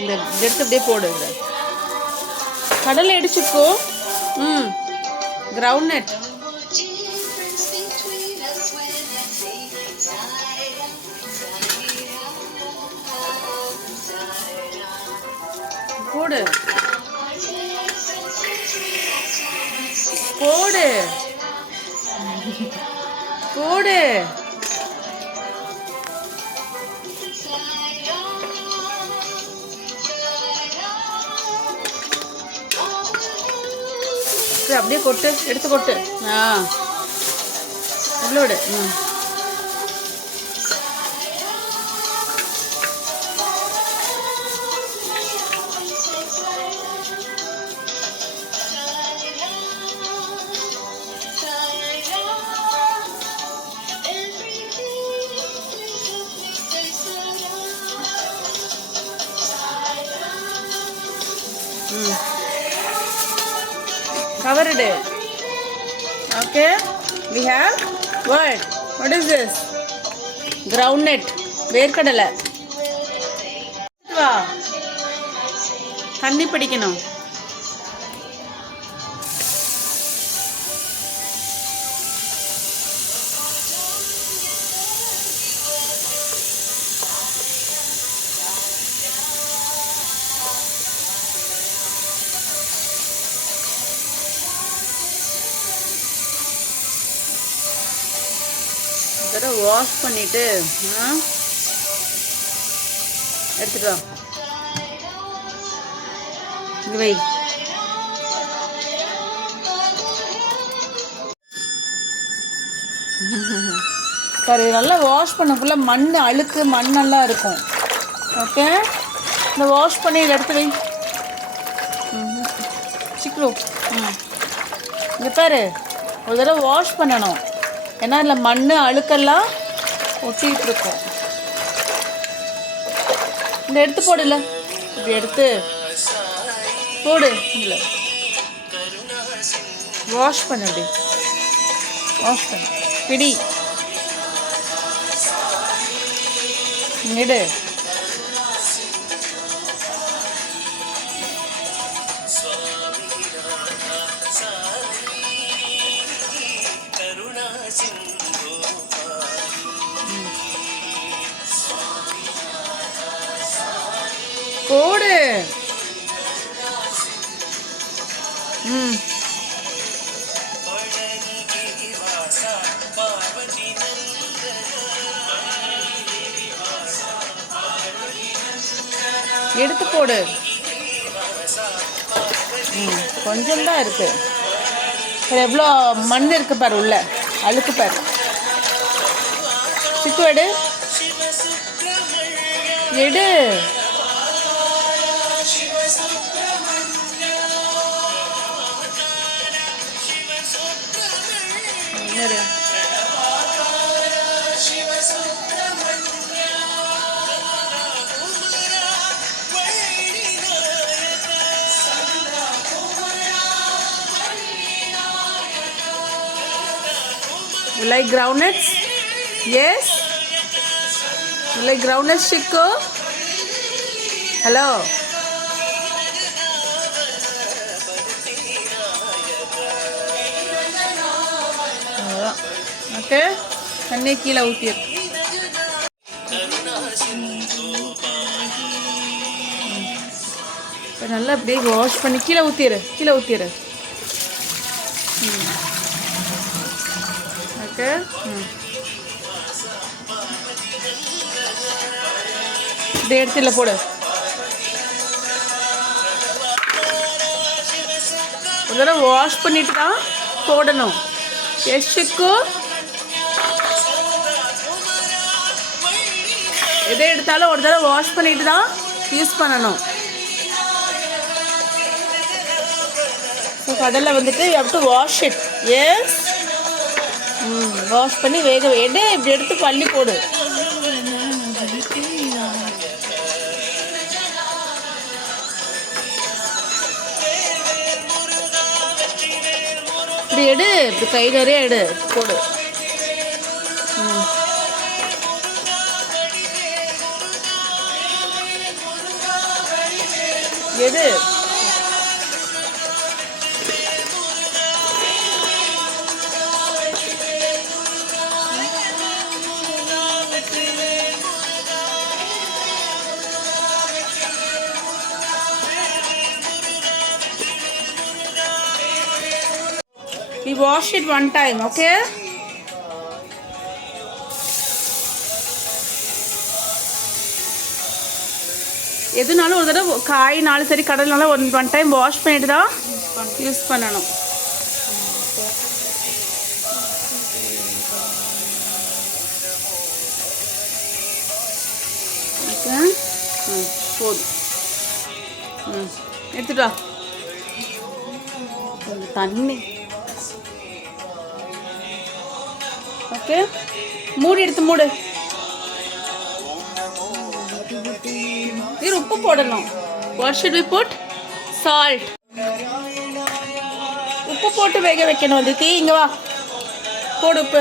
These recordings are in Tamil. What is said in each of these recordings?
இந்த எடுத்து அப்படியே போடு. கடலை அடிச்சுக்கோ. கிரவுண்ட் நட் போடு போடு போடு. அப்படியே கொட்டு, எடுத்து கொட்டு. உள்ள விடு. Cover it. Okay, we have what is this? Groundnut, வேர்க்கடலை. வா, தண்ணி பிடிக்கணும். வாஷ் பண்ணிட்டு எடுத்துட்டு வா. இங்க வை. சரி, நல்லா வாஷ் பண்ணக்குள்ள மண் அழுக்கு மண்ணெல்லாம் இருக்கும். ஓகே, இந்த வாஷ் பண்ணி எடுத்து வை. சிக்ரு இங்கே பாரு, ஒரு தடவை வாஷ் பண்ணணும். ஏன்னா இதில் மண் அழுக்கெல்லாம் ஒட்டிகிட்டு இருக்கும். இந்த எடுத்து போடல, இப்படி எடுத்து போடு. இல்லை, வாஷ் பண்ணு. அப்படி வாஷ் பண்ணு. பிடி எடு. போடு. எடுத்து போடு. கொஞ்சம் தான் இருக்கு. எவ்வளோ மண் இருக்கு பாரு, உள்ள அழுக்கு பாரு. சிக்கு எடு, எடு. You like groundnuts? Yes? You like groundnuts, Chico? Hello? Okay? தண்ணி கீழே ஊற்றிரு. நல்லா அப்படியே வாஷ் பண்ணி கீழே ஊற்றிடு. ஓகே, இப்படி எடுத்துல போடு. ஒரு தடவை வாஷ் பண்ணிட்டு தான் போடணும். எஸ்க்கு எதை எடுத்தாலும் ஒரு தடவை வாஷ் பண்ணிட்டு தான் யூஸ் பண்ணணும். ஸோ கடலை வந்துட்டு you have to wash it. Yes, wash பண்ணி வேக எடு. இப்படி எடுத்து பள்ளி போடு. இப்படி எடு, இப்படி கை நிறைய எடு, போடு. எடு. We wash it one time, okay? எதுனாலும் ஒரு தடவை காய்னாலும் சரி கடல்னாலும் ஒன் டைம் வாஷ் பண்ணிட்டு தான் யூஸ் பண்ணணும். ஓகே, போதும். எடுத்துட்டா தண்ணி. ஓகே, மூடி எடுத்து மூடு. இது உப்பு போடணும். What should we put? Salt. உப்பு போட்டு வேக வைக்கணும். அதித்தி இங்க வா, போடு உப்பு.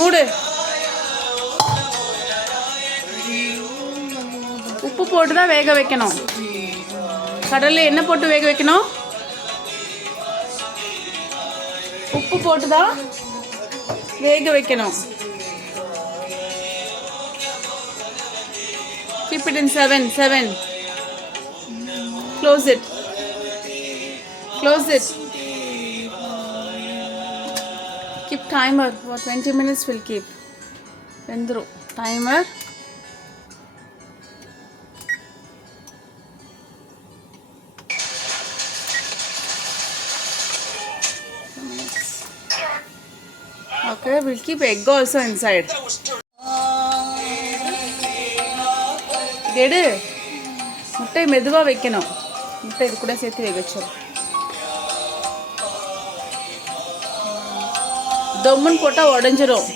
மூடு. உப்பு போட்டு தான் வேக வைக்கணும். கடல்ல என்ன போட்டு வேக வைக்கணும்? உப்பு போட்டு தான் வேக வைக்கணும். Keep it in 7. Close it. Keep timer. For 20 minutes we'll keep. Vendru timer. Okay, we'll keep egg also inside. எடு. முட்டை மெதுவாக வைக்கணும். முட்டை இது கூட சேர்த்து வேக வச்சிடும். தொம்முன்னு போட்டால் உடஞ்சிரும்.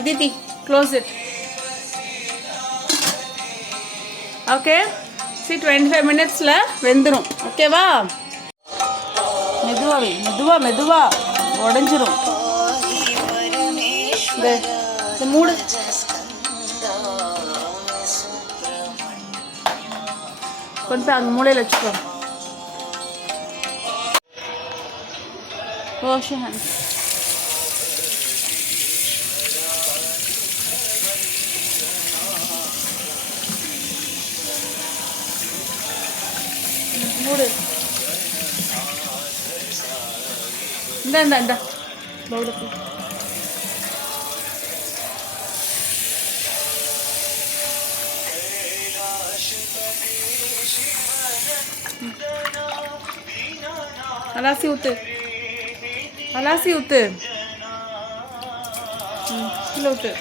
Aditi close it. ஓகே, 25 மினிட்ஸில் வெந்துடும். ஓகேவா? மெதுவா உடஞ்சிரும். இந்த மூடு. கொண்டு போய் அங்கே மூலையில் வச்சுக்கோ. Wash your hands. மூடு. இந்த பவுலுக்கு அலாசி ஊத்து. கீழே ஊத்து.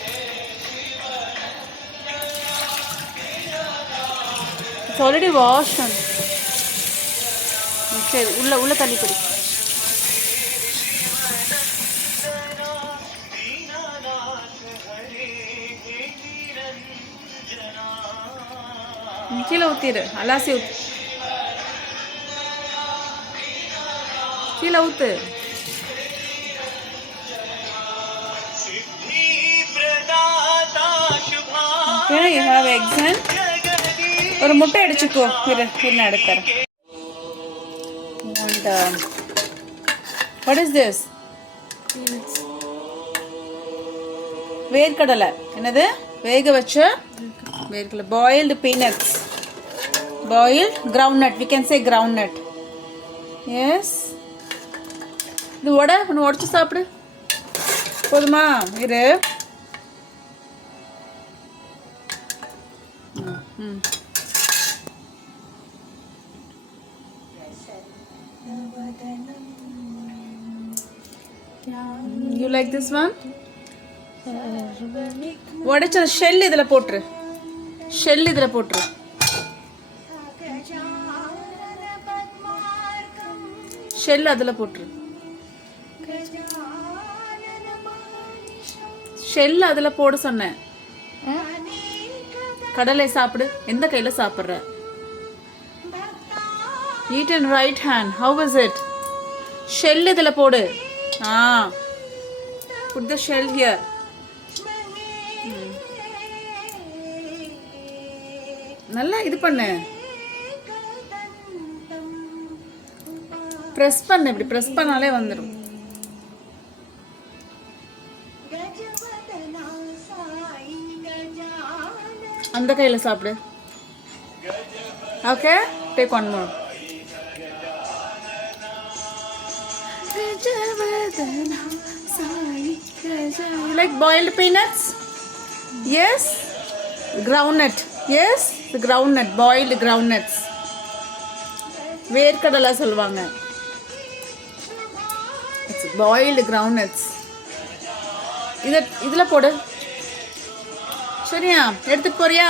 It's already wash. சரி, உள்ள தண்ணி படி. கீழே ஊத்திடு. அலாசி ஊத்து. கீழே ஊத்து. Okay, you have eggs and ஒரு முட்டை அடிச்சுக்கோ. என்ன எடுக்கிறேன். And what is this? வேர்க்கடலை. என்னது? வேக வச்ச வேர்க்கடலை. boiled peanuts. boiled groundnut. We can say groundnut. Yes. இது ஒன்று உடச்சி சாப்பிடு. போதுமா? இரு. You like this one? உடைச்ச ஷெல் இதில் போட்டுரு. ஷெல் அதில் போட்டுரு. ஷெல் அதில் போட சொன்னேன். கடலை சாப்பிடு. எந்த கையில் சாப்பிட்ற? Eat in right hand. How is it? Shell இதில் போடு. Put the shell here. நல்லா இது பண்ணு. ப்ரெஸ் பண்ணு, இப்படி ப்ரெஸ் பண்ணாலே வந்துடும். அந்த கையில் சாப்பிடு. Okay, take one more. You like boiled peanuts? Yes. Groundnut. Yes, the groundnut, boiled groundnuts. வேர்க்கடலை சொல்லுவாங்க. It's boiled groundnuts. இதில் போடு. சரியா? எடுத்துட்டு போறியா?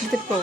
எடுத்துட்டு போ.